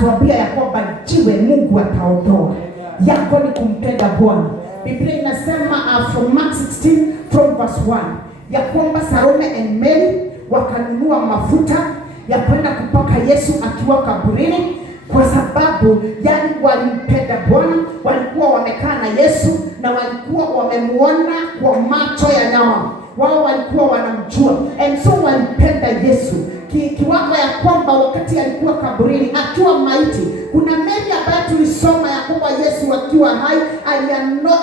anatuambia ya kwamba jiwe Mungu ataondoa. Yako ni kumpenda Bwana. Biblia inasema from Mark 16 from verse 1 ya kwamba Salome and Mary wakanunua mafuta ya kwenda kupaka Yesu akiwa kaburini, kwa sababu yani walimpenda Bwana, walikuwa wamekaa na Yesu na walikuwa wamemuona kwa macho ya nyama. Wao walikuwa wanamjua, and so walipenda Yesu kiwango ya kwamba wakati alikuwa kaburini akiwa maiti, kuna Mary ambaye tulisoma ya kwamba Yesu akiwa hai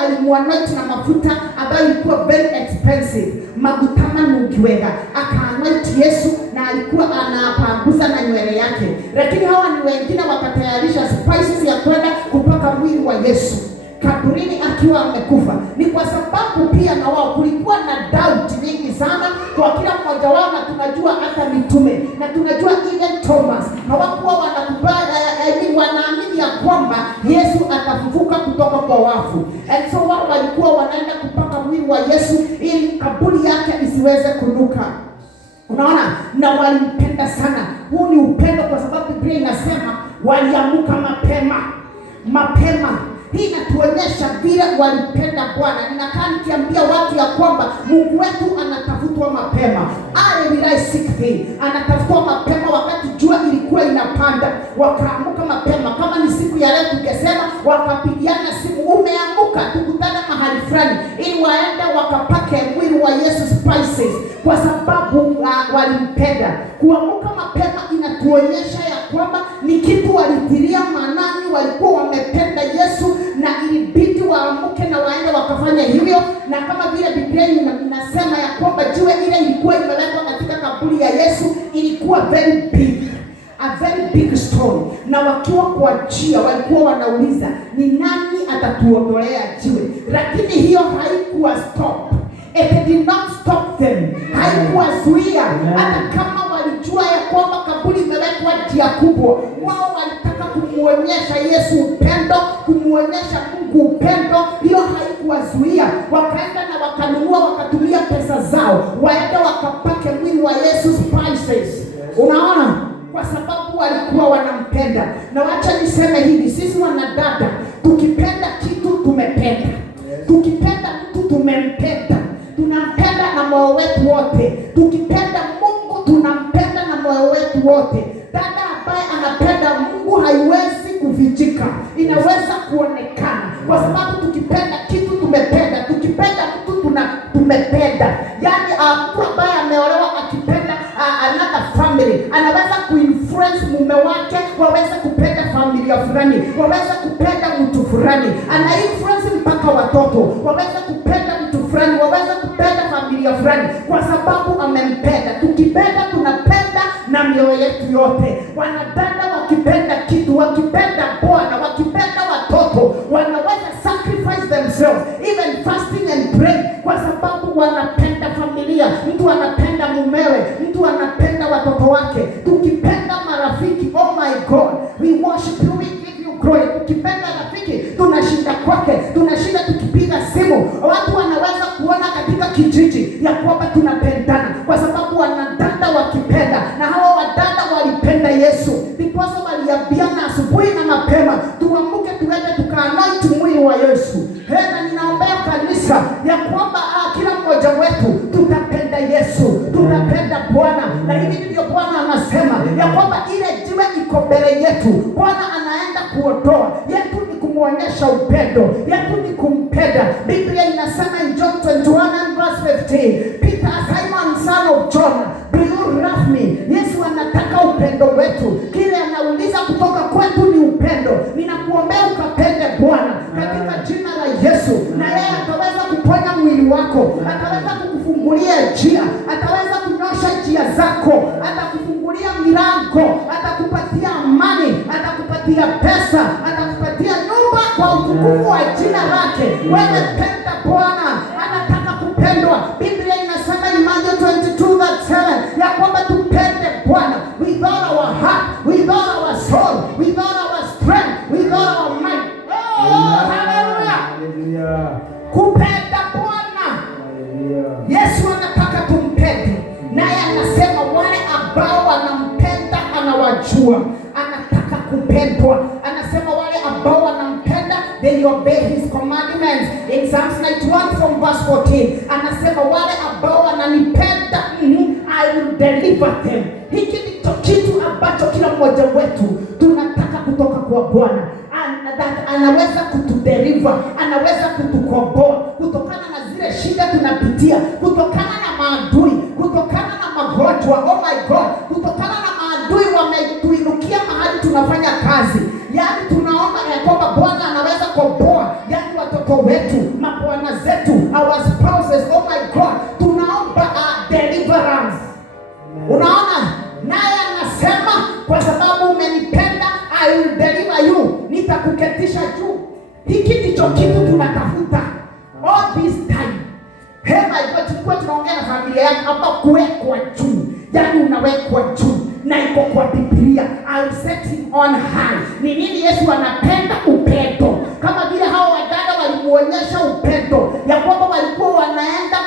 alimuanoint na mafuta ambayo ilikuwa very expensive, mafuta manukiwega, akaanoint Yesu na alikuwa anapanguza na nywele yake. Lakini hawa ni wengine wakatayarisha spices ya kwenda kupaka mwili wa Yesu kaburini akiwa amekufa. Ni kwa sababu pia na wao kulikuwa na doubt nyingi sana kwa kila mmoja wao, na tunajua hata mitume na tunajua even Thomas hawakuwa wanaamini ya kwamba Yesu atafufuka kutoka kwa wafu. And so wao walikuwa wanaenda kupaka mwili wa Yesu ili kaburi yake isiweze kunuka. Unaona, na walimpenda sana. Huu ni upendo, kwa sababu Biblia inasema waliamuka mapema. Hii inatuonyesha vile walipenda Bwana. Ninakaa nikiambia watu ya kwamba Mungu wetu anatafutwa mapema. Anatafutwa mapema wakati jua ilikuwa inapanda. Wakaamuka mapema. Kama ni siku ya leo tungesema wakapigiana simu, umeamuka tukutane mahali fulani, ili waende wakapake mwili wa Yesu spices, kwa sababu walimpenda. Kuamuka mapema inatuonyesha ya kwamba ni kitu walitilia maanani, walikuwa wamependa Yesu na ilibidi waamuke na waende wakafanya hivyo. Na kama vile Biblia inasema ya kwamba jiwe ile ilikuwa imewekwa katika kaburi ya Yesu, ilikuwa very big stone, na wakiwa kwa njia walikuwa wanauliza ni nani atatuondolea jiwe. Lakini hiyo haikuwa stop. It did not stop them. Haikuwazuia. Hata kama walijua ya kwamba kaburi imewekwa njia kubwa, wao walitaka kumuonyesha Yesu upendo, kumuonyesha Mungu upendo. Hiyo haikuwazuia. Wakaenda na wakanunua, wakatumia pesa zao, waende wakapake mwili wa Yesu spices. Unaona? Kwa sababu walikuwa wanampenda. Na wacha niseme hivi, sisi wanadada tukipenda kitu tumependa. Tukipenda mtu tumempenda. Tunampenda na moyo wetu wote. Tukipenda Mungu tunampenda na moyo wetu wote. Dada ambaye anapenda Mungu haiwezi kufichika, inaweza kuonekana, kwa sababu tukipenda kitu tumependa. Tukipenda mtu tumependa. Yani mtu ambaye ameolewa akipenda another family anaweza kuinfluence mume wake waweze kupenda familia fulani, waweze kupenda mtu fulani, ana influence mpaka watoto waweze kupenda mtu fulani, waweze kupenda familia fulani, kwa sababu amempenda. Tukipenda tunapenda na mioyo yetu yote. Wanadada wakipenda kitu, wakipenda Bwana, wakipenda watoto, wanaweza sacrifice themselves, even fasting and praying, kwa sababu wanapenda familia. Mtu anapenda mumewe, mtu anapenda watoto wake. Tukipenda marafiki, oh my God, we worship you, we give you glory. Tukipenda rafiki tunashinda kwake, tunashinda tukipiga simu. Watu wanaweza kuona katika kijiji ya kwamba tunapendana, kwa sababu wanadada wakipenda. Na hawa wadada walipenda Yesu, because waliambiana asubuhi na mapema, tuamuke tuende tukaanoint mwili wa Yesu. Na ninaombea kanisa ya kwamba kila mmoja wetu tutapenda Yesu, tutapenda Bwana. Na hivi ndivyo Bwana anasema ya kwamba ile jiwe iko mbele yetu, Bwana anaenda kuondoa. Yetu ni kumuonyesha upendo, yetu ni kumpenda. Biblia inasema in John 21 and verse 15, Peter, Simon son of John, do you love me? Yesu anataka upendo wetu. Kile anauliza kutoka kwetu ni upendo. Ninakuombea ukapende Bwana katika jina la Yesu, na yeye ataweza kuponya mwili wako, ataweza kukufungulia njia, ataweza kunyosha njia zako, atakufungulia milango, atakupatia amani, atakupatia pesa, atakupatia nyumba kwa utukufu wa jina lake. Wewe penda Bwana, anataka kupendwa. Biblia inasema in Matthew 22:7 ya kwamba tupende Bwana with all our heart, with all our soul, with all our strength, with all our mind. Hallelujah. Kupenda Bwana. Yesu anataka tumpende, naye anasema wale ambao wanampenda anawajua. Anataka kupendwa. Anasema wale ambao wanampenda, they obey his commandments. In Psalms 91 from verse 14, anasema wale ambao wananipenda, I will deliver them. Hiki ndicho kitu ambacho kila mmoja wetu tunataka kutoka kwa Bwana. Anaweza kutudeliver, anaweza kutukomboa kutokana na zile shida tunapitia, kutokana na maadui, kutokana na magonjwa. Oh my God, kutokana na maadui wametuinukia mahali tunafanya kazi. Yaani tunaomba ya kwamba Bwana anaweza kukomboa, yaani watoto wetu, mabwana zetu, our spouses. Oh my God, tunaomba deliverance. Unaona, naye anasema kwa sababu umenipenda, I will deliver you, nitakuketisha juu. Hiki ndicho kitu tunatafuta all this time. Hey my God, tulikuwa tunaongea na familia yako hapa, kuwekwa juu. Yaani unawekwa juu na iko kwa Biblia. I'll set him on high. Ni nini Yesu anapenda? Upendo. Kama vile hao wadada walimuonyesha upendo, ya kwamba walikuwa wanaenda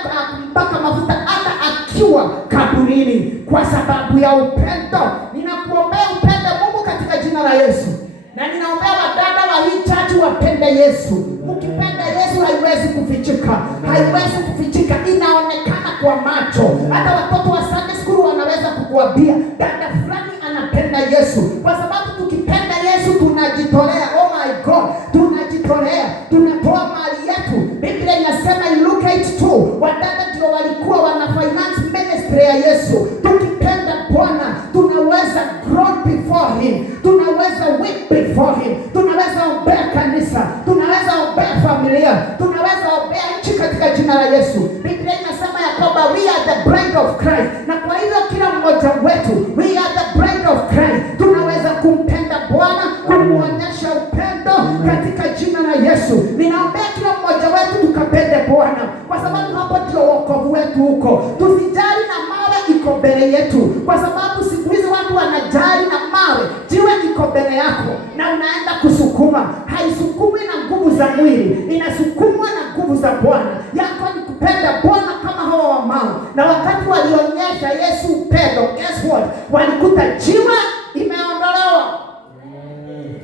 mpaka mafuta hata akiwa kaburini kwa sababu ya upendo. Ninakuombea upende Mungu katika jina la Yesu. Na ninaombea wadada wa hii church wapende Yesu. Mkipenda Yesu haiwezi kufichika. Haiwezi kufichika, inaonekana kwa macho. Hata watoto wa Sunday school wanaweza kukuambia dada fulani anapenda Yesu. Kwa sababu tukipenda Yesu tunajitolea. Oh my God, tunajitolea. Tunatoa mali yetu. Biblia inasema in Luke 8:2, wadada ndio walikuwa wana finance ministry ya Yesu. Tukipenda Bwana tunaweza grow before him. Tunaweza weep before him. Tunaweza ombea kanisa. Tunaweza ombea familia. Tunaweza ombea nchi katika jina la Yesu. Biblia inasema ya kwamba we are the bride of Christ. Na kwa hivyo kila mmoja wetu, we are the bride of Christ. Tunaweza kumpenda Bwana, kumuonyesha upendo katika jina la Yesu. Ninaombea kila mmoja wetu tukapende Bwana, kwa sababu hapo ndio wokovu wetu huko. Tusijali na mawe iko mbele yetu, kwa sababu siku hizi watu wanajali na mawe. Jiwe iko mbele yako na unaenda kusukuma. Haisukumwi na nguvu za mwili, inasukumwa na nguvu za Bwana. Yako ni kupenda Bwana kama hao wa mawe. Na wakati walionyesha Yesu upendo, guess what? Walikuta jiwe imeondolewa.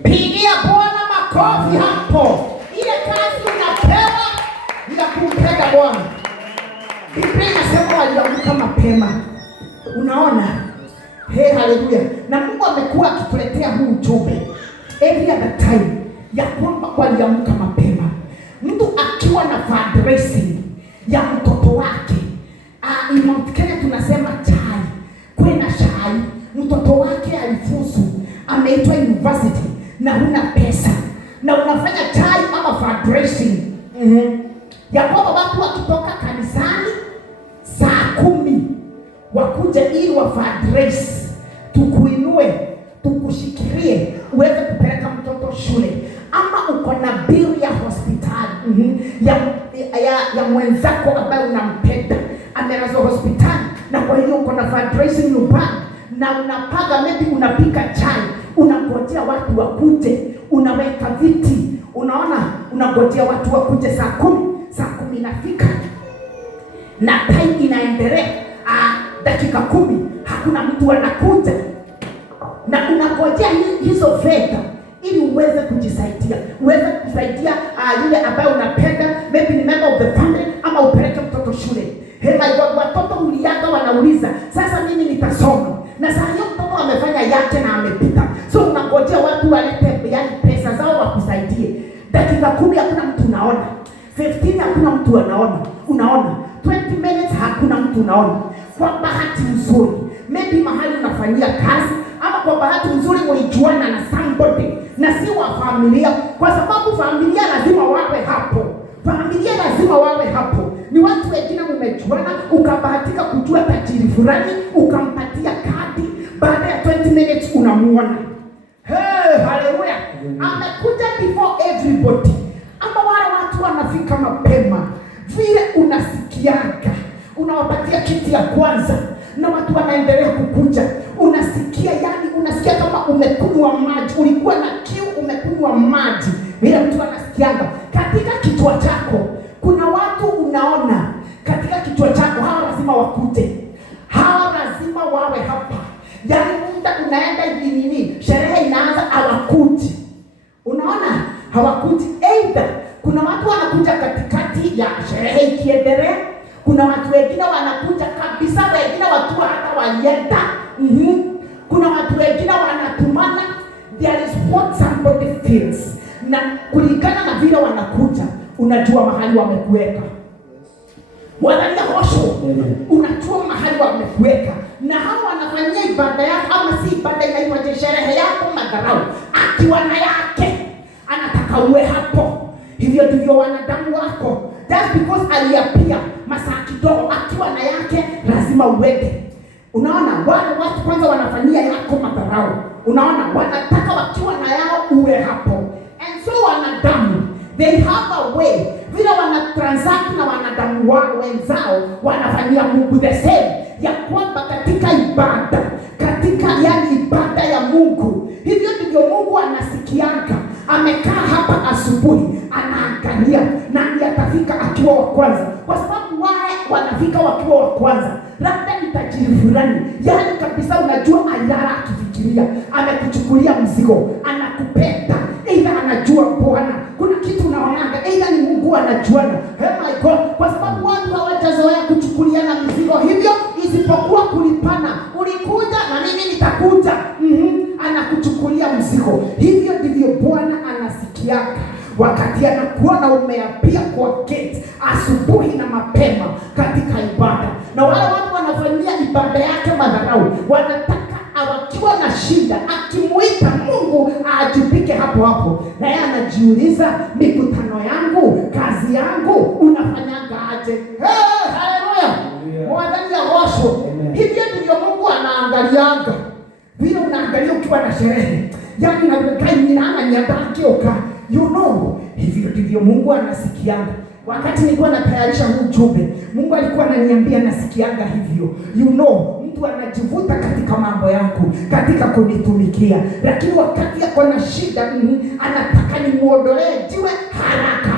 Pigia Bwana makofi hapo. Ile kazi unapewa ni ya kumpenda Bwana. Biblia inasema waliamka mapema. Unaona? Hey, haleluya. Na Mungu amekuwa akituletea huu ujumbe every other time ya kwamba waliamka mapema. Mtu akiwa na fundraising ya mtoto wake, Mount Kenya tunasema chai, kwenda chai, mtoto wake alifuzu, ameitwa university na huna pesa, na unafanya chai ama fundraising. Ya kwamba watu wakitoka kanisani saa 10 wakuja ili wa fundraise, tukuinue, tukushikilie uweze kupeleka mtoto shule, ama uko na bill ya hospitali ya mwenzako ambaye unampenda amelazwa hospitali, na kwa hiyo uko na fundraising nyumbani na unapaga, maybe unapika chai, unangojea watu wakuje, unaweka viti, unaona, unangojea watu wakuje saa 10 inafika na time inaendelea, dakika 10 hakuna mtu anakuja, na unangojea hizo fedha ili uweze kujisaidia, uweze kusaidia yule ambaye unapenda, maybe ni member of the family, ama upeleke mtoto shule. Hey my God, watoto uliaga wanauliza, sasa mimi nitasoma, na saa hiyo mtoto amefanya yake na amepita. So unangojea watu walete yani pesa zao wakusaidie. Dakika 10 hakuna mtu unaona, 15 hakuna mtu anaona, unaona 20 minutes hakuna mtu unaona. Kwa bahati nzuri, maybe mahali unafanyia kazi, ama kwa bahati nzuri mlijuana na somebody na si wa familia, kwa sababu familia lazima wawe hapo. Familia lazima wawe hapo. Ni watu wengine mmejuana, ukabahatika kujua tajiri fulani, ukampatia kadi, baada ya 20 minutes unamuona. Hey, haleluya. Amekuja before everybody. Ama wale watu wanafika mapema, vile unasikiaga, unawapatia kiti ya kwanza na watu wanaendelea kukuja, unasikia, yani unasikia kama umekunywa maji, ulikuwa na kiu, umekunywa maji. Vile mtu anasikiaga katika kichwa chako. Kuna watu unaona katika kichwa chako, hawa lazima wakute, hawa lazima wawe hapa. Yani muda unaenda hivi, nini sherehe inaanza, hawa Hawakuji either. Kuna watu wanakuja katikati ya sherehe ikiendelea. Kuna watu wengine wanakuja kabisa, wengine watu hata walienda. Kuna watu wengine wanatumana. There is what somebody feels. Na kulingana na vile wanakuja, unajua mahali wamekuweka. Wadania hosho, unajua mahali wamekuweka. Na hao wanafanyia ibada yako, ama si ibada, inaitwa sherehe yako madharau. Akiwa na yake, anataka uwe hapo. Hivyo ndivyo wanadamu wako. Just because aliapia masaa kidogo, akiwa na yake lazima uweke. Unaona, wale watu kwanza wanafanyia yako madharau. Unaona, wanataka wakiwa na yao uwe hapo. And so wanadamu, they have a way, vile wanatransact na wanadamu wao wenzao, wanafanyia Mungu the same. Ya kwamba katika ibada, katika ibada ya Mungu, hivyo ndivyo Mungu anasikianga. Amekaa hapa asubuhi, anaangalia nani atafika akiwa wa kwanza. Kwa sababu wale wanafika wakiwa wa kwanza, labda ni tajiri fulani. Kabisa unajua ayara akifikiria, amekuchukulia mzigo, anakupenda. Either anajua Bwana, kuna kitu unaonaga, either ni Mungu anajuana. Oh my God, kwa sababu watu hawajazoea kuchukuliana mzigo hivyo, isipokuwa kulipana. Ulikuja na mimi nitakuja. Anakuchukulia mzigo. Hivyo ndivyo Bwana anasikiaka wakati anakuona umeapia kwa gate asubuhi na mapema katika ibada. Na wale watu wanafanyia ibada yake madharau, wanataka awakiwa na shida, akimuita Mungu aajibike hapo hapo. Na yeye anajiuliza, mikutano yangu, kazi yangu unafanyaga aje? Haleluya. Mwadhani ya hosho. Hivyo ndivyo Mungu anaangalianga. Vile unaangalia ukiwa na sherehe, hivyo ndivyo Mungu anasikianga. Wakati nilikuwa natayarisha huu ujumbe, Mungu alikuwa ananiambia nasikianga hivyo. Mtu anajivuta katika mambo yangu, katika kunitumikia. Lakini wakati yako na shida, anataka nimuondolee jiwe haraka.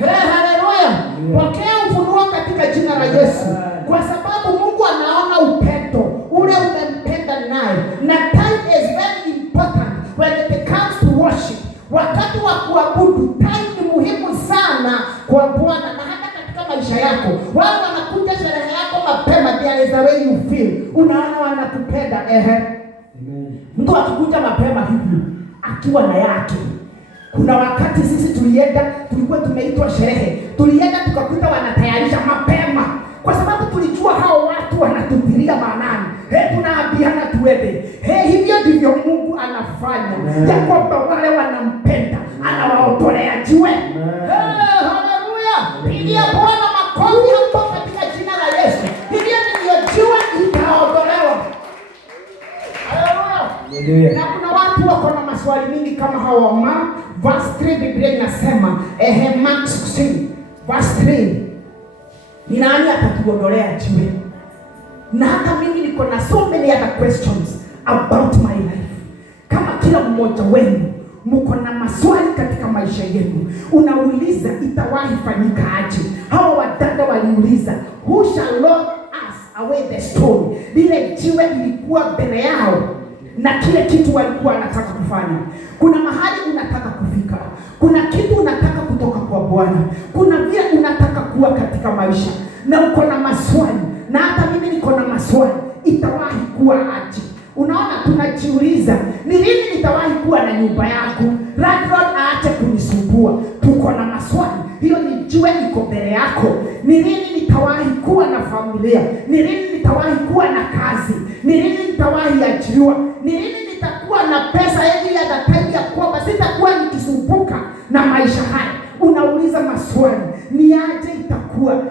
Haleluya. Pokea ufunuo katika jina la Yesu. Kwa sababu Mungu anaona upendo ule umempenda naye. Na time is very important when it comes to worship. Wakati wa kuabudu, time ni muhimu sana kwa Bwana. Na hata katika maisha yako, wao wanakuja sherehe yako mapema, there is a way you feel. Unaona wanakupenda. Mtu akikuja mapema hivi, akiwa na yake. Kuna wakati sisi tulikuwa tumeitwa sherehe. Tulienda tukakuta wanatayarisha mapema. Kwa sababu tulijua hao watu wanatupilia maanani. Tunaambiana tuende. Hivyo ndivyo Mungu anafanya. Ya kwamba wale wanampenda, anawaondolea jiwe. Haleluya. Pigia Bwana makofi hapo katika jina la Yesu. Hivyo ndivyo jiwe itaondolewa. Haleluya. Na kuna watu wako na maswali mingi kama hawa. Mark verse 3, Biblia inasema, Mark 16 verse 3. Ni nani atatuondolea jiwe? Na hata mimi niko na so many other questions about my life. Kama kila mmoja wenu mko na maswali katika maisha yenu, unauliza itawahi fanyika aje? Hawa wadada waliuliza, who shall roll us away the stone? Lile jiwe ilikuwa mbele yao na kile kitu walikuwa wanataka kufanya. Kuna mahali unataka kufika. Kuna kitu unataka kutoka kwa Bwana. Kuna vile unataka kuwa katika maisha. Na uko na maswali. Na hata mimi niko na maswali. Itawahi kuwa aje? Unaona, tunajiuliza, ni lini nitawahi kuwa na nyumba yangu? Landlord aache kunisumbua. Tuko na maswali. Hiyo ni jiwe iko mbele yako. Ni lini nitawahi kuwa na familia? Ni lini nitawahi kuwa na kazi? Ni lini nitawahi ajiriwa? Ni lini nitakuwa na pesa ili ya daktari ya kwamba sitakuwa nikisumbuka na maisha haya? Unauliza maswali. Ni aje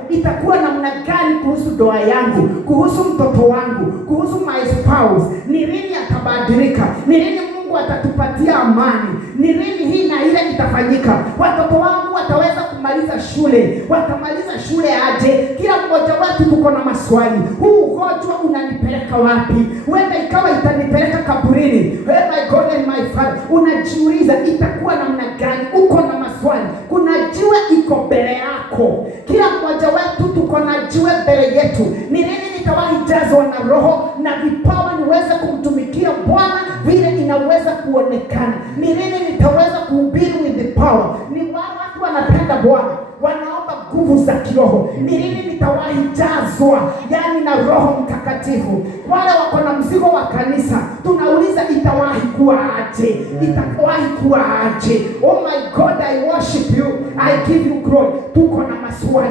itakuwa namna gani kuhusu ndoa yangu, kuhusu mtoto wangu, kuhusu my spouse? Ni lini atabadilika? Ni lini Mungu atatupatia amani? Ni lini hii na ile itafanyika? Watoto wangu wataweza kumaliza shule? Watamaliza shule aje? Kila mmoja wetu tuko na maswali. Huu ugonjwa unanipeleka wapi? Wenda ikawa itanipeleka kaburini. Oh my God and my Father. Unajiuliza itakuwa namna gani? Uko na maswali. Kuna jiwe iko mbele yako. Kila mmoja wetu tuko na jiwe mbele yetu. Ni lini nitawahi jazwa na Roho na vipawa niweze kumtumikia Bwana vile inaweza kuonekana? Ni lini nitaweza kuhubiri with the power. Ni watu wanapenda Bwana, wanaomba nguvu za kiroho. Ni lini nitawahi jazwa yani na Roho Mtakatifu? Wale wako na mzigo wa kanisa, tunauliza itawahi kuwa aje? Itawahi kuwa aje? Oh my God, I worship you, I give you glory. Tuko na maswali.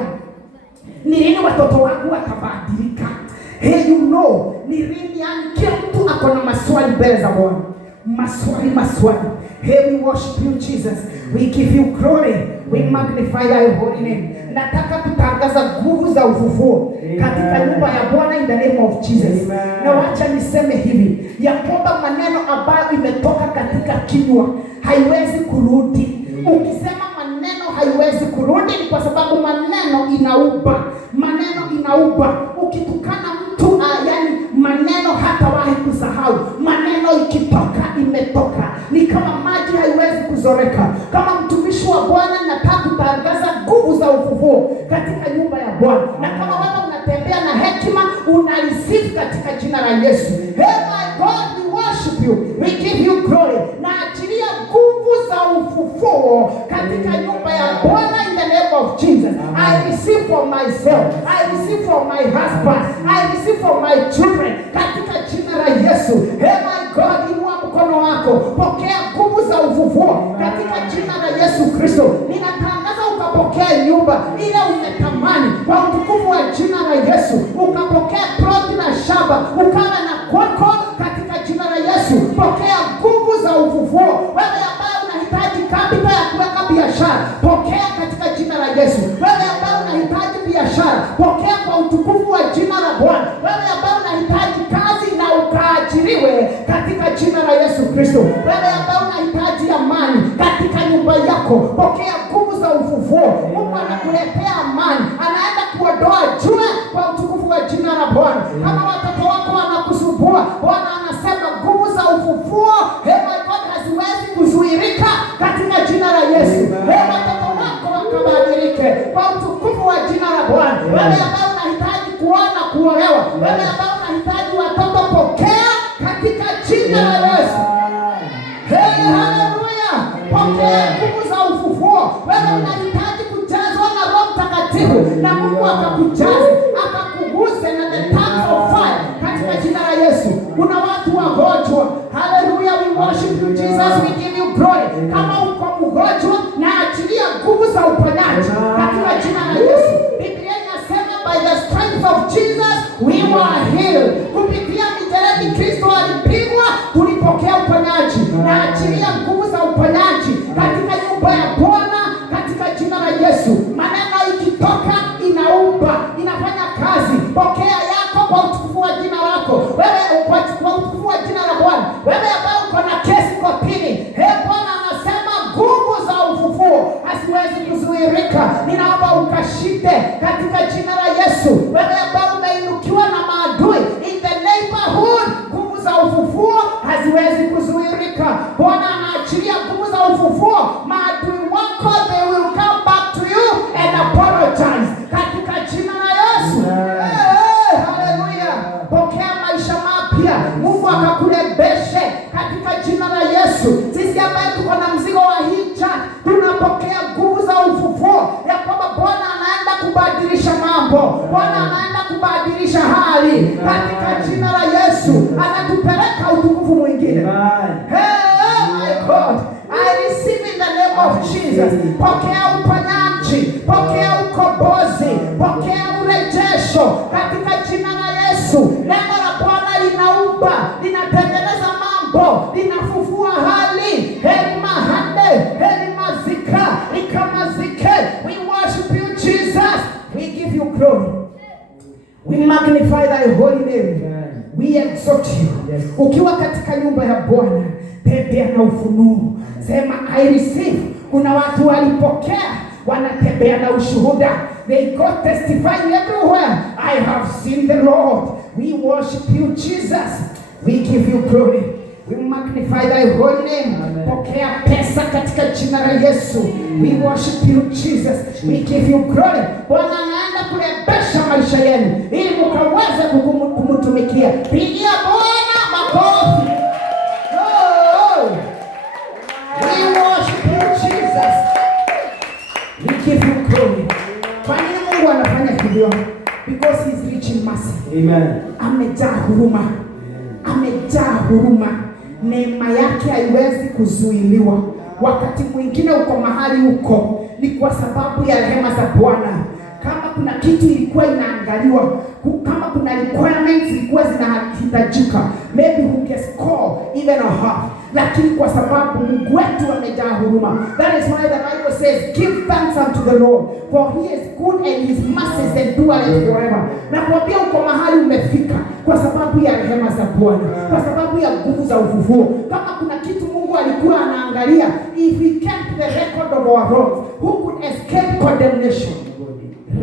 Ni lini watoto wangu watabadilika? Hey, you know, ni lini? Yani kila mtu ako na maswali mbele za Bwana. Maswali. Hey, we worship you Jesus, we give you glory, we magnify your holy name. Nataka kutangaza nguvu za ufufuo katika nyumba ya Bwana in the name of Jesus. Na wacha niseme hivi ya kwamba maneno ambayo imetoka katika kinywa haiwezi kurudi. Ukisema maneno haiwezi kurudi ni kwa sababu maneno inauba. Ukitukana mtu yani maneno hatawahi kusahau. Maneno ikitoka imetoka. Ni kama maji haiwezi kuzoreka. Kama mtumishi wa Bwana nataka kutangaza nguvu za ufufuo katika nyumba ya Bwana. Na kama wewe unatembea na hekima, unareceive katika jina la Yesu. Hey my God, we worship you, we give you glory. Na achilia nguvu za ufufuo katika nyumba ya Bwana in the name of Jesus. I receive for myself, I receive for my husband, I receive for my children katika jina la Yesu. Hey my God, inua mkono wako, pokea nguvu za ufufuo katika jina la Yesu Kristo. Ninatangaza ukapokea nyumba ile umetamani kwa utukufu wa jina la Yesu. Ukapokea ploti na shamba, ukawa na kwako katika jina la Yesu. Pokea nguvu za ufufuo. Wewe ambaye unahitaji kapita ya kuweka biashara, pokea katika jina la Yesu. Wewe ambaye unahitaji biashara, pokea kwa utukufu wa jina la Bwana. Wewe ambaye unahitaji kazi na ukaajiriwe katika jina la Yesu Kristo. Wewe ambaye unahitaji amani katika nyumba yako, pokea nguvu za ufufuo. Mungu anakuletea amani, anaenda kuondoa jua kwa utukufu wa jina la Bwana. Kama watoto wako wanakusumbua, Bwana anasema nguvu za ufufuo, hey my God, haziwezi kuzuirika katika jina la Yesu. Hey, watoto wako wakabadilike kwa utukufu wa jina la Bwana. Wewe ambao unahitaji kuona kuolewa, wewe ambao unahitaji watoto, pokea katika jina la Yesu. Hey, haleluya. Pokea nguvu za ufufuo. Wewe unahitaji kujazwa na Roho Mtakatifu na Mungu akakujaze, akakuguse na the tongues of fire katika jina la Yesu. Kuna watu wagonjwa. Haleluya, we worship you Jesus, we give you glory. Kama uko mgonjwa, na achilia nguvu za uponyaji katika jina la Yesu. Biblia inasema by the strength of Jesus we were healed. Kupitia mijeledi Kristo alipigwa, tulipokea uponyaji. Na achilia nguvu za uponyaji katika nyumba ya Bwana katika jina la Yesu. Maneno ikitoka inaumba, inafanya kazi. Pokea yako kwa utukufu wa jina lako. Wewe kwa utukufu wa jina la Bwana. Wewe ambao uko na kesi kotini, Bwana anasema nguvu za ufufuo hasiwezi kuzuirika. Ninaomba ukashinde katika jina la Yesu. Wewe ambao umeinukiwa na maadui in the neighborhood, nguvu za ufufuo haziwezi kuzuirika. Bwana anaachilia nguvu za ufufuo. Maadui wako, they will come back to you and apologize katika jina la Yesu. Haleluya. Pokea maisha mapya, Mungu akakurebeshe katika jina la Yesu. Sisi ambaye tuko na mzigo wa hija, tunapokea nguvu za ufufuo ya kwamba Bwana anaenda kubadilisha mambo, Bwana anaenda kubadilisha hali katika jina la Yesu. Anatupeleka utukufu mwingine. Hey my God, I receive in the name of Jesus. Pokea uponyaji, pokea ukombozi, pokea urejesho katika jina la Yesu. Neno la Bwana linaumba, linatengeneza mambo, linafufua hali. Heri mahande, heri mazika, ikamazike. We worship you Jesus, we give you glory, we magnify thy holy name, we exalt you. Ukiwa katika nyumba ya Bwana, tembea na ufunuo. Sema I receive. Kuna watu walipokea, wanatembea na ushuhuda. They go testifying everywhere, I have seen the Lord. We worship you Jesus, we give you glory, we magnify thy holy name. Pokea pesa katika jina la Yesu. We worship you Jesus, we give you glory. Bwana anaenda kurebesha maisha yenu ili mkaweze kumtumikia. Pigia Bwana makofi. We worship you Jesus. Amen. Amejaa huruma. Amejaa huruma. Neema yake haiwezi kuzuiliwa. Wakati mwingine uko mahali uko ni kwa sababu ya rehema za Bwana. Kama kuna kitu ilikuwa inaangaliwa, kama kuna requirements ilikuwa zinahitajika, maybe who can score even a half. Lakini kwa sababu Mungu wetu amejaa huruma. That is why the Bible says, give thanks unto the Lord, for he is good and his mercies endure forever. Na kuambia uko mahali umefika kwa sababu ya rehema za Bwana, kwa sababu ya nguvu za ufufuo. Kama kuna kitu Mungu alikuwa anaangalia, if we kept the record of our wrongs, who could escape condemnation?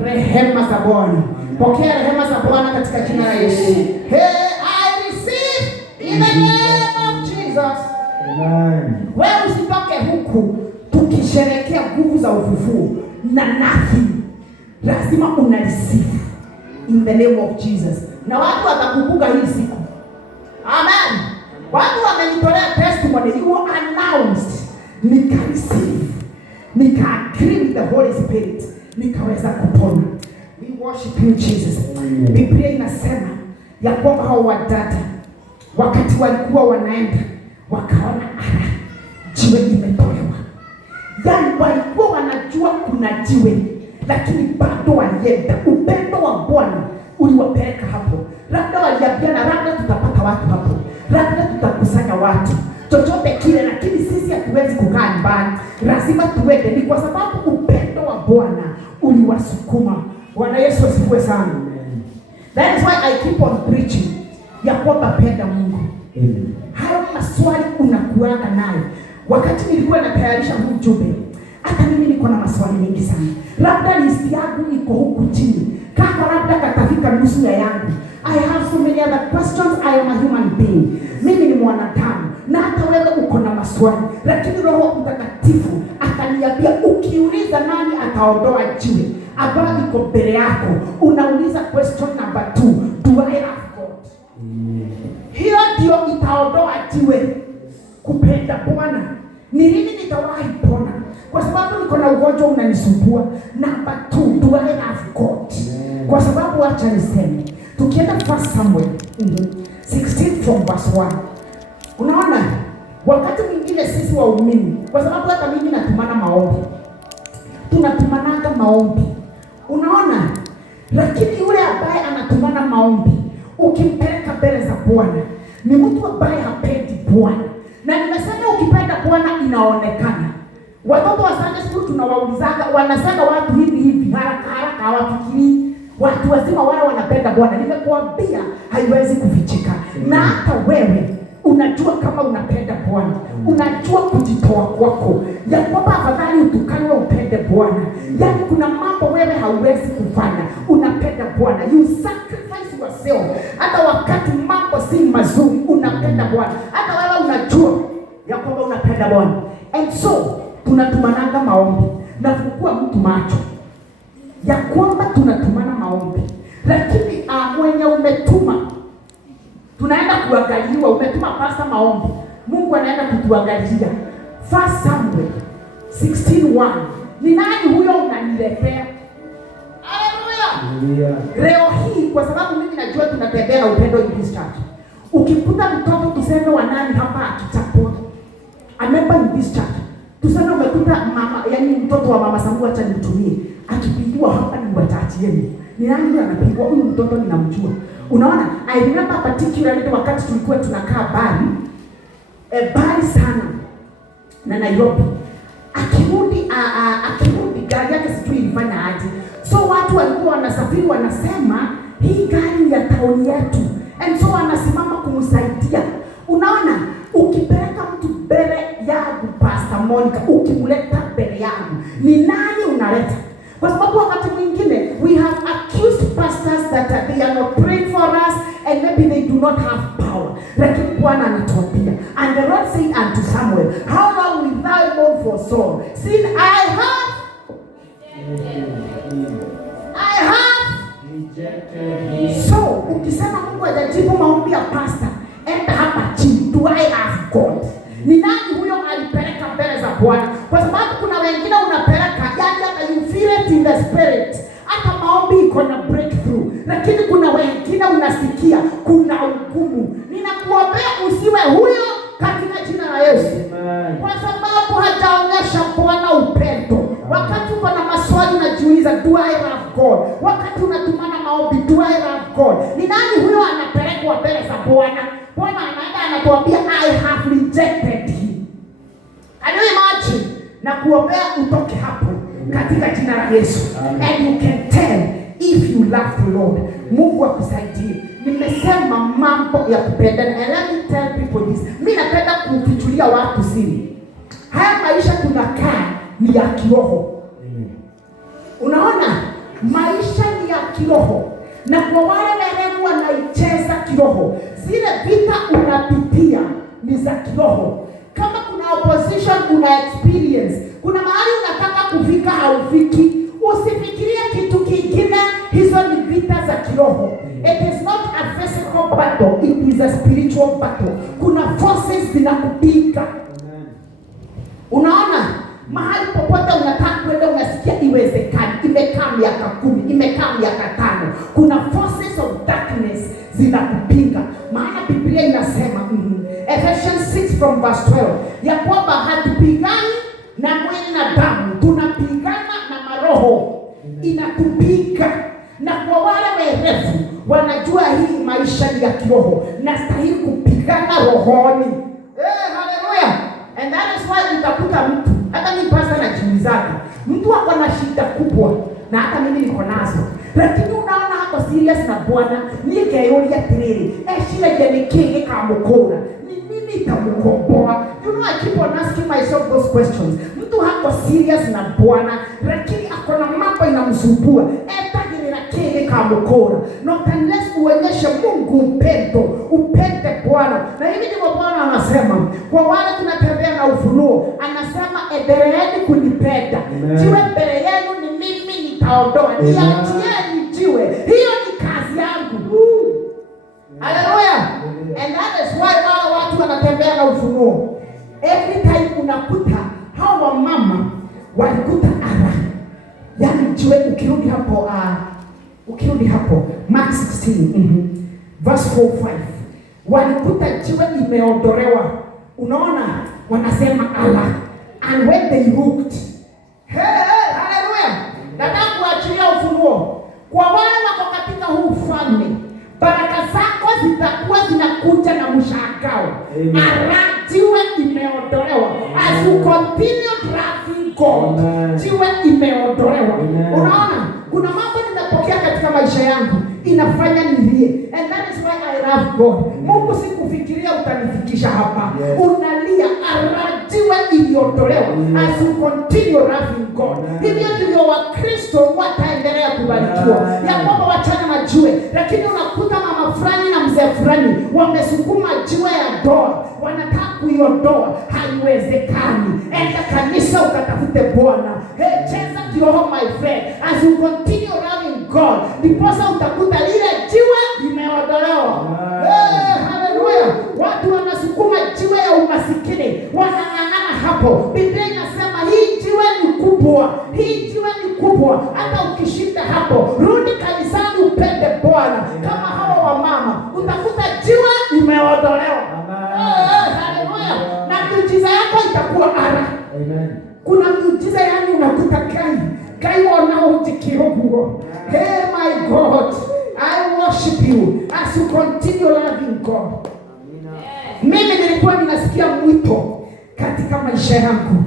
Rehema za Bwana. Pokea rehema za Bwana katika jina la Yesu. Hey, I receive in the name of Jesus. Amen. Wewe usitoke huku tukisherehekea nguvu za ufufuo na nothing. Lazima una receive in the name of Jesus. Na watu watakumbuka hii siku. Amen. Watu wamenitolea testimony, you announced, nika receive, nika agree with the Holy Spirit, nikaweza kupona. We worship you Jesus. Biblia inasema ya kwamba hao wadada wakati walikuwa wanaenda wakaona jiwe imetolewa. Yaani walikuwa wanajua kuna jiwe, lakini bado walienda. Upendo wa Bwana uliwapeleka hapo. Labda waliambiana, labda tutapata watu hapo, labda tutakusanya watu, chochote kile, lakini sisi hatuwezi kukaa nyumbani, lazima tuende. Ni kwa sababu upendo wa Bwana uliwasukuma. Bwana Yesu asifiwe sana. That is why I keep on preaching ya kwamba penda Mungu. Amen. Hayo maswali unakuanga nayo. Wakati nilikuwa natayarisha huu ujumbe, hata mimi niko na maswali mengi sana. Labda list yangu iko huku chini, kama labda katafika nusu ya yangu. I have so many other questions. I am a human being. Mimi ni mwanadamu, na hata wewe uko na maswali, lakini Roho Mtakatifu akaniambia ukiuliza nani ataondoa jiwe ambayo iko mbele yako, unauliza question number 2, do I have God? Hiyo ndio itaondoa jiwe. Kupenda Bwana. Ni lini nitawahi pona? Kwa sababu niko na ugonjwa unanisumbua. Number 2, do I have God? Kwa sababu acha niseme, tukienda 1 Samuel 16 from verse 1. Unaona, wakati mwingine sisi waumini, kwa sababu hata mimi natumana maombi, tunatumanaga maombi, unaona, lakini yule ambaye anatumana maombi ukimpeleka mbele za Bwana ni mtu ambaye hapendi Bwana. Na nimesema ukipenda Bwana inaonekana. Watoto wa Sunday school tunawaulizaga, wanasema watu hivi haraka haraka, hawafikiri. Watu wazima wale wanapenda Bwana. Nimekuambia haiwezi kufichika. Na hata wewe unajua kama unapenda Bwana. Unajua kujitoa kwako, ya kwamba afadhali utukane upende Bwana. Yaani kuna mambo wewe hauwezi kufanya, unapenda Bwana. You sacrifice yourself. Hata wakati mambo si mazuri unapenda Bwana. Hata wewe unajua ya kwamba unapenda Bwana. And so tunatumananga maombi. Na kukua mtu macho ya kwamba tunatumana maombi, lakini mwenye umetuma tunaenda kuangaliwa. Umetuma pasta maombi, Mungu anaenda kutuangalia. 1 Samuel 16:1. Ni nani huyo unaniletea? Haleluya. Leo hii kwa sababu mimi najua tunatembea na upendo in this church. Ukikuta mtoto tuseme wa nani hapa akichapwa, amemba in this church, tuseme umekuta mama, yani mtoto wa mama Samuel, acha nitumie, akipigiwa hapa ni watati yenu. Ni nani yule anapigwa? Huyu mtoto ninamjua. Unaona, I remember particularly wakati tulikuwa tunakaa bali sana na Nairobi. Akirudi gari yake sijui ilifanya aje. So watu walikuwa wanasafiri wanasema hii gari ya tauni yetu. And so anasimama kumsaidia. Unaona, ukipeleka mtu mbele yangu Pastor Monica, ukimleta mbele yangu, ni nani unaleta? Kwa sababu wakati mwingine we have accused pastors that they are not praying for us and maybe they do not have power. Lakini Bwana anatuambia, and the Lord said unto Samuel, how long will thou mourn for Saul, since I have so ukisema Mungu hajajibu maombi ya pastor, enda hapa chini, do I have God? Ni nani huyo alipeleka mbele za Bwana? Kwa sababu kuna wengine unapeleka, yani hata you feel it in the spirit, hata maombi iko na breakthrough, lakini kuna wengine zingine unasikia kuna hukumu. Ninakuombea usiwe huyo katika jina la Yesu. Kwa sababu hajaonyesha Bwana upendo. Wakati uko na maswali unajiuliza, do I love God? Wakati unatumana maombi, do I love God? Ni nani huyo anapelekwa mbele za Bwana? Bwana anaenda anatuambia, I have rejected him. Can you imagine? Na kuombea utoke hapo katika jina la Yesu. And you can tell if you love the Lord. Mungu akusaidie. Nimesema mambo ya kupendana. And let me tell people this. Mimi napenda kufichulia watu siri. Haya maisha tunakaa ni ya kiroho. Unaona? Maisha ni ya kiroho. Na kwa wale werevu wanaicheza kiroho, zile vita unapitia ni za kiroho. Kama kuna opposition una experience, kuna mahali unataka kufika haufiki, usifikirie kitu kingine. Hizo ni vita za kiroho. It is not a physical battle, it is a spiritual battle. Kuna forces zinakupiga. Unaona? Mahali popote unataka kwenda unasikia iwezekani. Imekaa miaka 10, imekaa miaka 5. Kuna forces of darkness zinakupinga. Maana Biblia inasema Ephesians 6 from verse 12 ya kwamba hatupigani na mwili na damu, tunapigana na maroho inatupiga. Na kwa wale werevu wanajua hii maisha ni ya kiroho, na stahili kupigana rohoni. Hallelujah. And that is why utakuta mtu, hata mimi pasa na jini zake, mtu wako na shida kubwa, na hata mimi niko nazo, lakini unaona hako serious na Bwana, nikeyoria tiriri, shile jeni kingi kamukura, ni nini itamukomboa? You know, I keep on asking myself those questions. Mtu hako serious na Bwana, lakini akona mambo inamsumbua, etagirira kingi kamukura. Not unless uonyeshe Mungu upendo, upende Bwana. Na hivi ndivyo Bwana anasema, kwa wale tunatembea na ufunuo, anasema endeleeni kunipenda. Jiwe mbele yenu ni mimi nitaondoa. Niachieni jiwe. Hiyo ni kazi yangu. Hallelujah. And that is why watu wanatembea na ufunuo. Every time unakuta hawa mama walikuta ara. Yaani jiwe ukirudi hapo Mark 16 verse 4-5. Walikuta jiwe imeondolewa. Unaona? Wanasema ala. And when they looked, hallelujah. Nataka kuachilia ufunuo. Kwa wale wako katika huu ufalme, baraka zako zitakuwa zinakuja na mshangao. Jiwe imeondolewa. As you continue trusting God, jiwe imeondolewa. Unaona? Kuna mambo ninapokea katika maisha yangu inafanya nilie. And that is why I love God. Mungu sikufikiria utanifikisha hapa. Unalia jiwe iliondolewa. As you continue loving God. Hivyo ndivyo Wakristo wataendelea kubarikiwa. Ya kwamba wachana na jiwe. Lakini unakuta mama fulani na mzee fulani wamesukuma jiwe ya ndoa, wanataka kuiondoa. Haiwezekani. Enda kanisa ukatafute Bwana. Cheza kiroho my friend. As you continue loving God, ndiposa utakuta lile jiwe limeondolewa. Hallelujah. Watu wanasukuma jiwe ya umasikini, wanang'ang'ana hapo. Biblia inasema hii jiwe ni kubwa. Hii jiwe ni kubwa. Hata ukishinda hapo, rudi kanisani upende Bwana. Kama hawa wamama, utakuta jiwe limeondolewa. Hallelujah. Na miujiza yako itakuwa ara. Amen. Kuna miujiza yani unakuta kai wanaotikirogo. Hey my God, I worship you as you continue loving God. Mimi nilikuwa ninasikia mwito katika maisha yangu.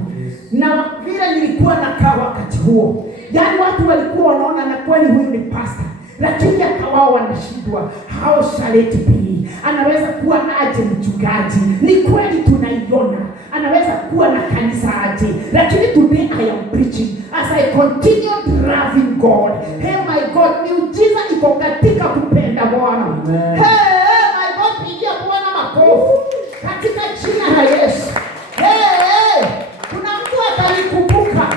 Na vile nilikuwa nakaa wakati huo, yani watu walikuwa wanaona na kweli huyu ni pastor, lakini akawa wanashindwa, how shall it be? Anaweza kuwa aje mchungaji? Ni kweli tunaiona anaweza kuwa na kanisa aje, lakini today I am preaching as I continue loving God. Hey my God, miujiza iko katika kupenda Bwana. Hey my God, pigia Bwana makofi katika jina la Yesu. Hey, kuna mtu atanikumbuka.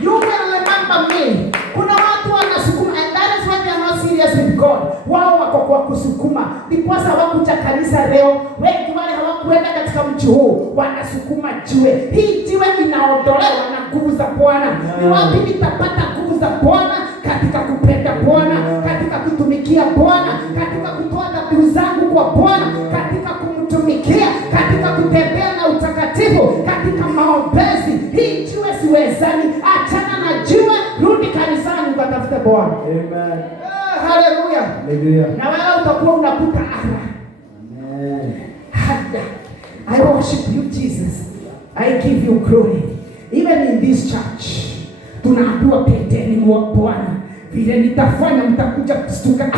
You will remember me. Kuna watu wanasukuma, and that is why they are not serious with God. Wao wako kwa kusukuma. Ndiposa hawakuja kanisa leo. Wengi wale hawakuenda katika mji huu, wanasukuma jiwe. Hii jiwe inaondolewa na nguvu za Bwana. Ni wapi nitapata nguvu za Bwana? Katika kupenda Bwana, katika kutumikia Bwana, katika kwa Bwana, katika kumtumikia, katika kutembea na utakatifu, katika maombezi. Hii jiwe siwezani, achana na jiwe, rudi kanisani ukatafute Bwana. Amen. Haleluya. Haleluya. Na wewe utakuwa unakuta Amen. I worship you Jesus. I give you glory. Even in this church tunaambiwa pendeni mwa Bwana, vile nitafanya mtakuja kustuka.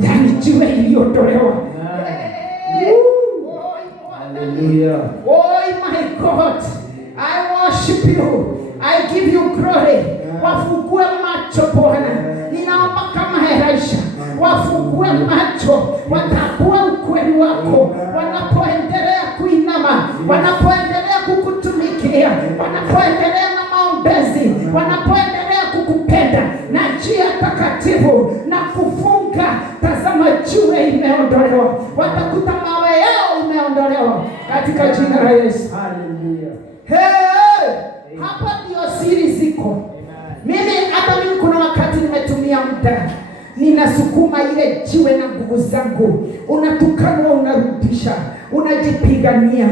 Yani jiwe iliondolewa. Hallelujah. Oh my God, I worship you. I give you glory. Wafungue macho Bwana, ninaomba kama Elisha, wafungue macho, watambue ukweli wako, wanapoendelea kuinama, wanapoendelea kukutumikia, wanapoendelea na maombezi, wanapoendelea kukupenda na njia takatifu na kufunga. Tazama jiwe imeondolewa, watakuta mawe yao imeondolewa katika jina la Yesu. Hallelujah. Hapa ndio siri ziko. Mimi kuna wakati nimetumia muda ninasukuma ile jiwe na nguvu zangu, unatukanwa, unarudisha, unajipigania,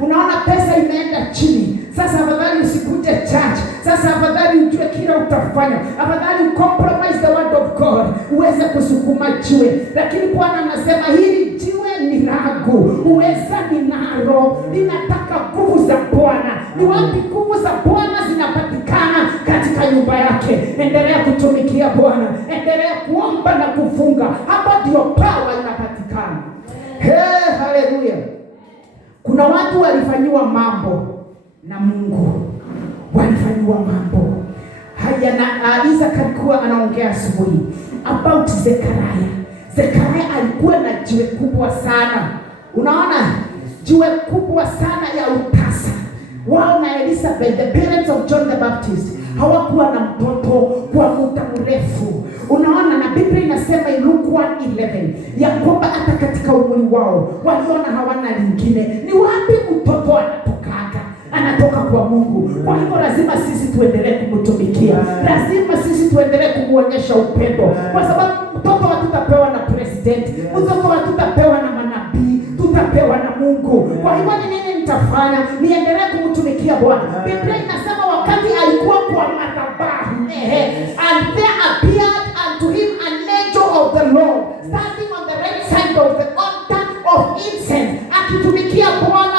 unaona pesa imeenda chini. Sasa afadhali usikuje church, sasa afadhali ujue kila utafanya, afadhali compromise the word of God uweze kusukuma jiwe. Lakini Bwana anasema hili jiwe ni langu, uweza ninalo, ninataka nguvu za Bwana. Ni wapi nguvu za Bwana zinapatikana? Katika nyumba yake. Endelea kutumikia Bwana, endelea kuomba na kufunga, hapa ndio power inapatikana. Haleluya. Kuna watu walifanyiwa mambo na Mungu, walifanyiwa mambo haya. Na Isaac alikuwa anaongea asubuhi about Zekaria. Zekaria alikuwa na jiwe kubwa sana, unaona, jiwe kubwa sana ya utasa. Wao na Elizabeth, the parents of John the Baptist, hawakuwa na mtoto kwa muda mrefu. Unaona, na Biblia inasema in Luke 1:11 ya kwamba hata katika umri wao waliona hawana lingine. Ni wapi mtoto anatoka kwa Mungu. Kwa hivyo lazima sisi tuendelee kumtumikia, lazima sisi tuendelee kumuonyesha upendo, kwa sababu mtoto hatutapewa na president, mtoto hatutapewa na manabii, tutapewa na Mungu. Kwa hivyo ni nini nitafanya? Niendelee kumtumikia Bwana. Biblia inasema wakati alikuwa kwa madhabahu, and there appeared unto him an angel of the Lord standing on the right side of the altar of incense, akitumikia Bwana.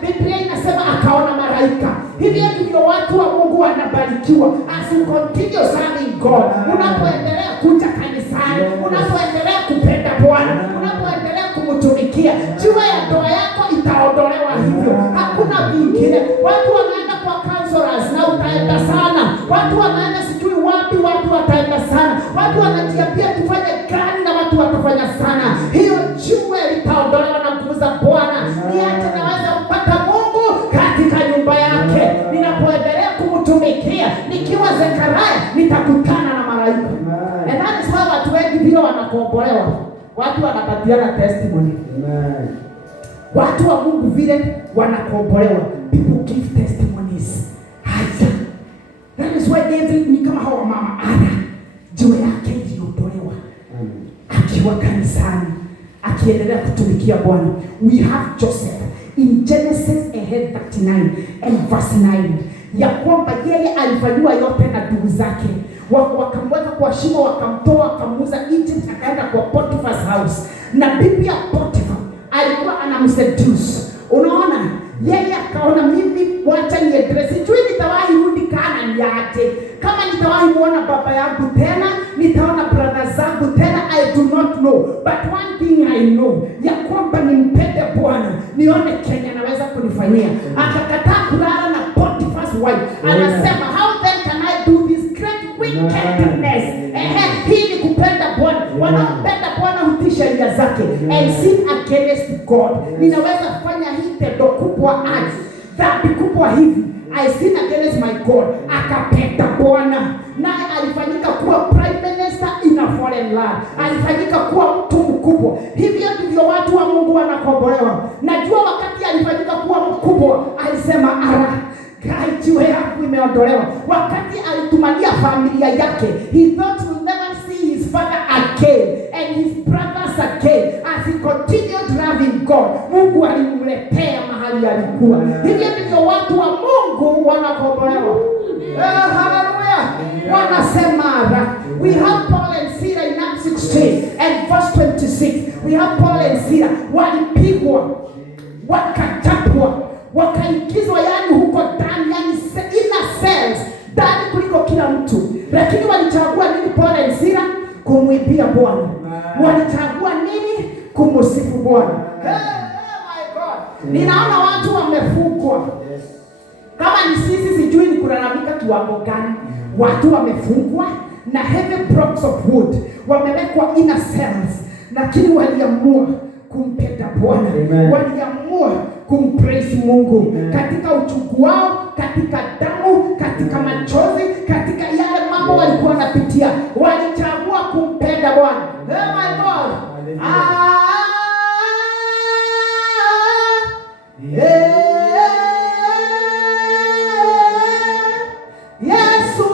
Biblia inasema akaona malaika. Hivyo ndivyo watu wa Mungu wanabarikiwa, as you continue serving God. Unapoendelea kuja kanisani, unapoendelea kupenda Bwana, unapoendelea kumtumikia, jiwe ya ndoa yako itaondolewa. Hivyo hakuna vingine. Watu wanaenda kwa counselors na utaenda sana, watu wanaenda sijui wapi, watu wataenda sana, watu wanajiambia tufanye gani na watu watafanya sana. Hiyo jiwe litaondolewa na nguvu za Bwana. Niache naweza kupata Mungu katika nyumba yake. Ninapoendelea kumtumikia nikiwa Zekaria, nitakutana na malaika. And that is why watu wengi vile wanakombolewa, watu wanapatiana testimony. Amen. Watu wa Mungu vile wanakombolewa, people give testimonies. Haya. That is why David ni kama hawa mama Ana, jiwe yake iliondolewa akiwa kanisani, akiendelea kutumikia Bwana. We have Joseph in Genesis 39 and verse 9, ya kwamba yeye alifanywa yote na ndugu zake, wakamweka kwa shimo, wakamtoa, wakamuuza Egypt, akaenda kwa Potiphar's house. Na bibi ya Potiphar alikuwa anamseduce. Unaona, yeye akaona mimi wacha niendelee, sijui nitawahi rudi Kanaani yake, kama nitawahi muona baba yangu tena, nitaona brother zangu tena, I do not know, but one thing I know, ya kwamba nimpende Bwana, nione Kenya naweza kunifanyia. Akakataa kulala na Potiphar's wife. Anasema how then can I do this great wickedness? Hii ni kupenda Bwana. Wanaopenda Bwana hutii sheria zake, and sin against God. Ninaweza kufanya hii tendo kubwa aje, dhambi kubwa hivi, I sin against my God. Akapenda Bwana, naye alifanyika kuwa prime minister in a foreign land, alifanyika kuwa mtu mkubwa. Hivyo ndivyo watu wa Mungu wanakombolewa. Najua wakati alifanyika kuwa mkubwa, alisema jiwe yangu imeondolewa. Wakati alitumania familia yake, he thought we'll never see his father again. again and his brothers again. As he continued loving God, Mungu alimletea mahali alikuwa. Hivyo ndivyo watu wa Mungu wanakombolewa. Hallelujah. Wanasema, we have Paul and Sila in Acts 16 and verse 26. We have Paul and Sila walipigwa, wakatapwa, wakaingizwa yani huko ndani, yani inner cells, ndani kuliko kila mtu. Lakini walichagua nini Paul and Sila? Kumwimbia Bwana. Walichagua nini? Kumsifu Bwana. My God. Ninaona watu wamefungwa. Kama ni sisi sijui ni kulalamika kiwango gani. Watu wamefungwa na heavy blocks of wood. Wamewekwa inner cells. Lakini waliamua kumpenda Bwana. Waliamua kumpraise Mungu. Katika uchungu wao, katika damu, katika machozi, katika yale mambo walikuwa wanapitia, walichagua kumpenda Bwana. Oh my God. Yesu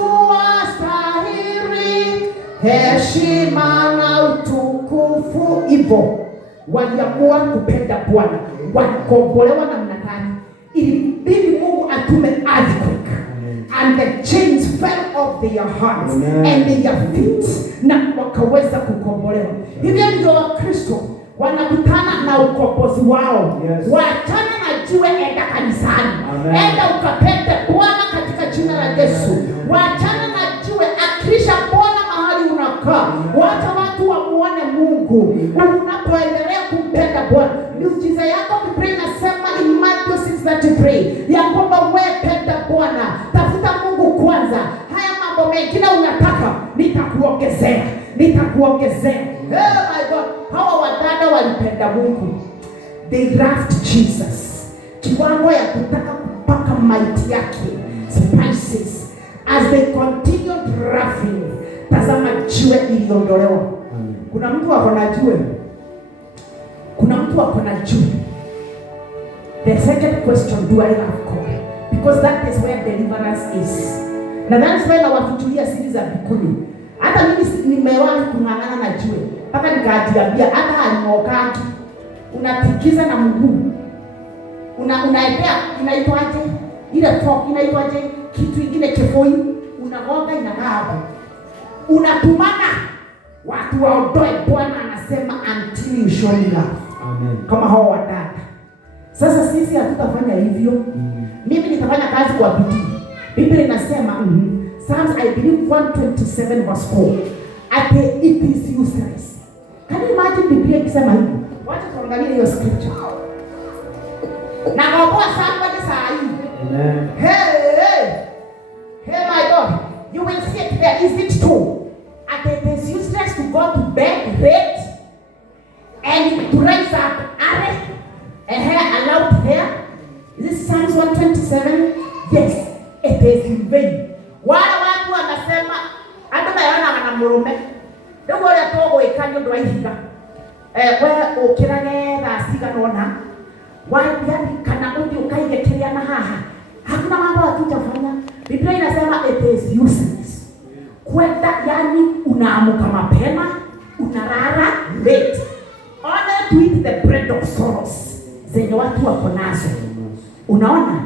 astahili heshima na utukufu. Hivyo waliamua kupenda Bwana. Walikombolewa namna gani? Ilibidi Mungu atume earthquake and the chains fell off their hands and their feet, na wakaweza kukombolewa. Hivyo ndio Wakristo wanakutana na ukombozi wao. Waachana na jiwe, enda kanisani. Enda ukapende Bwana katika jina la Yesu. Waachana na jiwe, akisha Bwana mahali unakaa. Wacha watu wamuone Mungu unapoendelea kumpenda Bwana. Miujiza yako Biblia inasema in Matthew 6:33 ya kwamba wewe penda Bwana, tafuta Mungu kwanza, haya mambo mengine unataka nitakuongezea. Oh my God. Hawa wadada walipenda Mungu. They loved Jesus. Kiwango ya kutaka kupaka maiti yake spices. As they continued laughing, tazama jiwe iliondolewa. Kuna mtu wako na jiwe. The second question, do I love God? Because that is where deliverance is. Na that's why nawafichulia siri za mbinguni. Hata mimi nimewahi kung'ang'ana na jiwe. Mpaka nikajiambia hata halimokaki. Unatikiza na mguu. Unaendea inaitwaje? Ile fork inaitwaje? Kitu kingine kifoi. Unagonga inakaa hapo. Unatumana watu waondoe. Bwana anasema until you show me love. Amen. Kama hao wadada. Sasa sisi hatutafanya hivyo. Mimi nitafanya kazi kwa bidii. Biblia inasema Psalms I believe 127 verse 4. It is useless. Can you imagine Biblia ikisema hivyo? Wacha tuangalie hiyo scripture. Na kwa somebody saa hii. Amen. Hey my God. You will see it there. Is it true? It is useless to go to bed late and to rise up early and hair allowed hair. Is this Psalms 127? Yes, it is in vain. Wale watu wanasema hata bayana wanamurume. Ndio wale togo ikanyo ndo ahiga. Wewe ukirane thasiga nona. Wale yani kana undi ukaigekeria na haha. Hakuna mambo hatujafanya. Biblia inasema it is useless. Kwenda yani unaamuka mapema, unalala late. Only to eat the bread of sorrows. Zenye watu wako nazo. Unaona?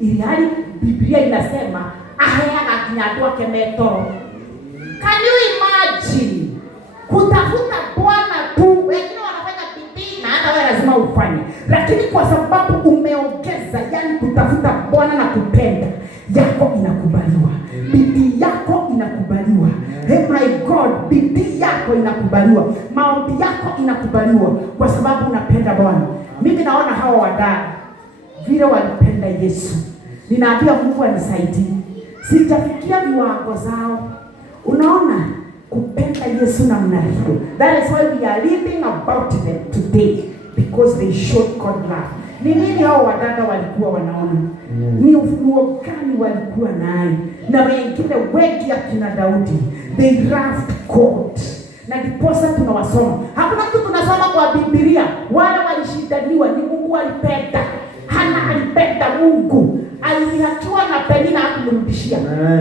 Ili hali Biblia inasema ahaya akinyadua kemetoro. Can you imagine? Kutafuta Bwana tu, wengine wanafanya bidii na hata wewe lazima ufanye. Lakini kwa sababu umeongeza yani kutafuta Bwana na kupenda, yako inakubaliwa. Bidii yako inakubaliwa. Hey my God, bidii yako inakubaliwa. Maombi yako inakubaliwa kwa sababu unapenda Bwana. Mimi naona hawa wadada vile walipenda Yesu. Ninaambia Mungu anisaidie. Sitafikia viwango zao. Unaona kupenda Yesu namna hiyo. That is why we are reading about them today, because they showed God love. Ni nini hao wadada walikuwa wanaona? Ni ufunuo gani walikuwa naye? Na wengine wengi akina Daudi, they loved God. Na ndiposa tunawasoma. Hakuna mtu tunasoma kwa Biblia wale walishindaniwa, ni Mungu alipenda. Hana alipenda Mungu. Aliachwa na Penina hakumrudishia.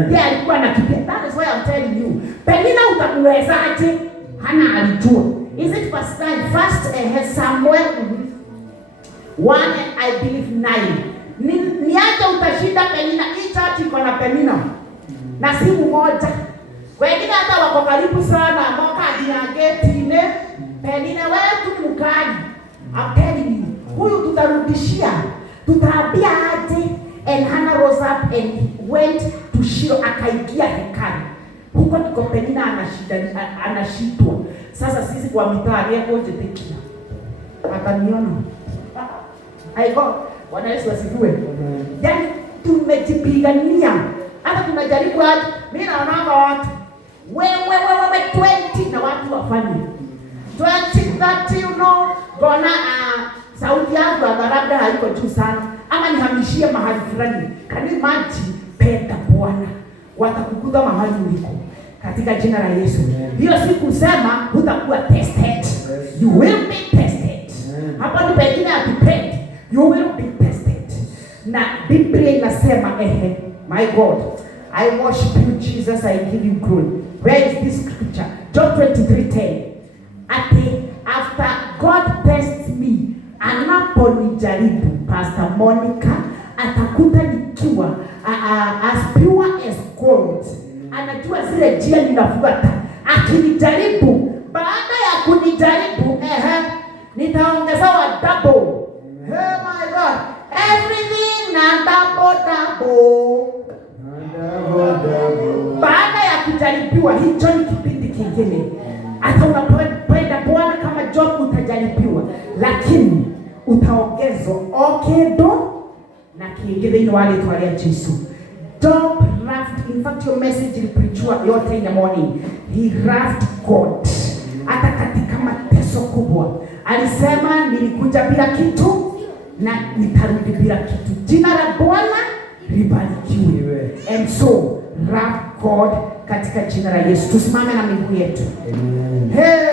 Yeye alikuwa anakimbia. That is why I'm telling you. Penina utakuwezaje? Hana alijua. Is it verse 9? First Samuel 1 and I believe 9. Niacha utashinda Penina. Hii church iko na Penina. Na simu moja. Wengine hata wako karibu sana. Moka Dinageti Penina wetu ni mkali. I'm telling you. Huyu tutarudishia. Tutaambia aje. And Hannah rose up and went to Shiloh, akaingia hekalu. Huko ndiko Penina anashitwa. Sasa sisi kwa mitaa yako jetekia. Ataniona. Aiko, Bwana Yesu asifiwe. Yaani tumejipigania. Hata tunajaribu aje. Mimi naona watu wewe 20 na watu wafanye 20 you know, gonna sauti yangu labda haiko juu sana, ama nihamishie mahali fulani. Can you imagine? Penda Bwana, watakukuta mahali uliko katika jina la Yesu. Hiyo siku sema utakuwa tested. You will be tested. Hapa ni pengine atupende. You will be tested. Na Biblia inasema my God, I worship you Jesus, I give you glory. Where is this scripture? John 23:10. After God tests me, anaponijaribu, Pastor Monica atakuta nikiwa as pure as gold. Anajua zile njia ninafuata. Akinijaribu, baada ya kunijaribu, nitaongezewa double. Hey my God, everything na double. Baada ya kujaribiwa, hicho ni kipindi kingine. Hata unapenda Bwana kama Job utajaribiwa, lakini utaongezwa okedo na kingine ino wale tualia Yesu. Job laughed. In fact, your message ilipreachwa yote in the morning. He laughed God. Hata katika mateso kubwa alisema nilikuja bila kitu na nitarudi bila kitu. Jina la Bwana libarikiwe. And so love God katika jina la Yesu. Tusimame na miguu yetu. Amen. Hey.